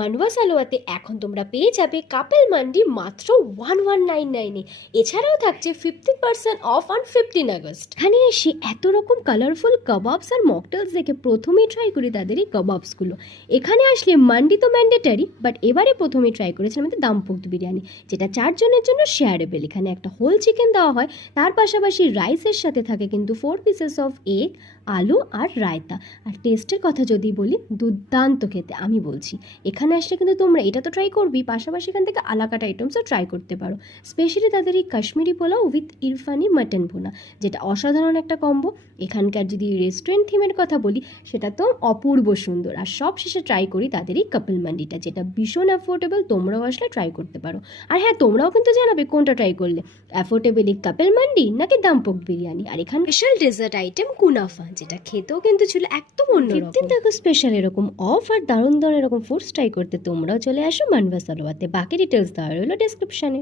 মান্ডবা সালোয়াতে এখন তোমরা পেয়ে যাবে কাপেল মান্ডি মাত্র 1199-এ। এছাড়াও থাকছে 50% অফ অন 15 আগস্ট। এখানে এসে এত রকম কালারফুল কাবাবস আর মকটেলস দেখে প্রথমেই ট্রাই করি তাদের এই কাবাবসগুলো। এখানে আসলে মান্ডি তো ম্যান্ডেটারি, বাট এবারে প্রথমেই ট্রাই করেছিলাম আমাদের দামপোক্ত বিরিয়ানি, যেটা 4 জনের জন্য শেয়ারেবল। এখানে একটা হোল চিকেন দেওয়া হয়, তার পাশাপাশি রাইসের সাথে থাকে কিন্তু 4 পিসেস অফ এগ, আলু আর রায়তা। আর টেস্টের কথা যদি বলি, দুর্দান্ত খেতে আমি বলছি। এখানে আসলে কিন্তু তোমরা এটা তো ট্রাই করবি, পাশাপাশি এখান থেকে আলাকাটা আইটেমসও ট্রাই করতে পারো। স্পেশালি তাদের এই কাশ্মীরি পোলাও উইথ ইরফানি মাটন ভুনা, যেটা অসাধারণ একটা কম্বো। এখানকার যদি রেস্টুরেন্ট থিমের কথা বলি, সেটা তো অপূর্ব সুন্দর। আর সব শেষে ট্রাই করি তাদের এই কাপল মান্ডিটা, যেটা ভীষণ অ্যাফোর্ডেবল। তোমরাও আসলে ট্রাই করতে পারো। আর হ্যাঁ, তোমরাও কিন্তু জানাবে কোনটা ট্রাই করলে, অ্যাফোর্ডেবল এই কাপল মান্ডি নাকি দামপোক বিরিয়ানি। আর এখানে স্পেশাল ডেজার্ট আইটেম কুনাফা, যেটা খেতেও কিন্তু ছিল একদম অন্যরকম। 15 দেখো স্পেশাল এরকম অফ আর দারুণ দারুণ এরকম ফুডস ট্রাই করতে তোমরাও চলে আসো মান্ডবা সালোয়াতে। বাকি ডিটেলস দেওয়া রইলো ডেসক্রিপশনে।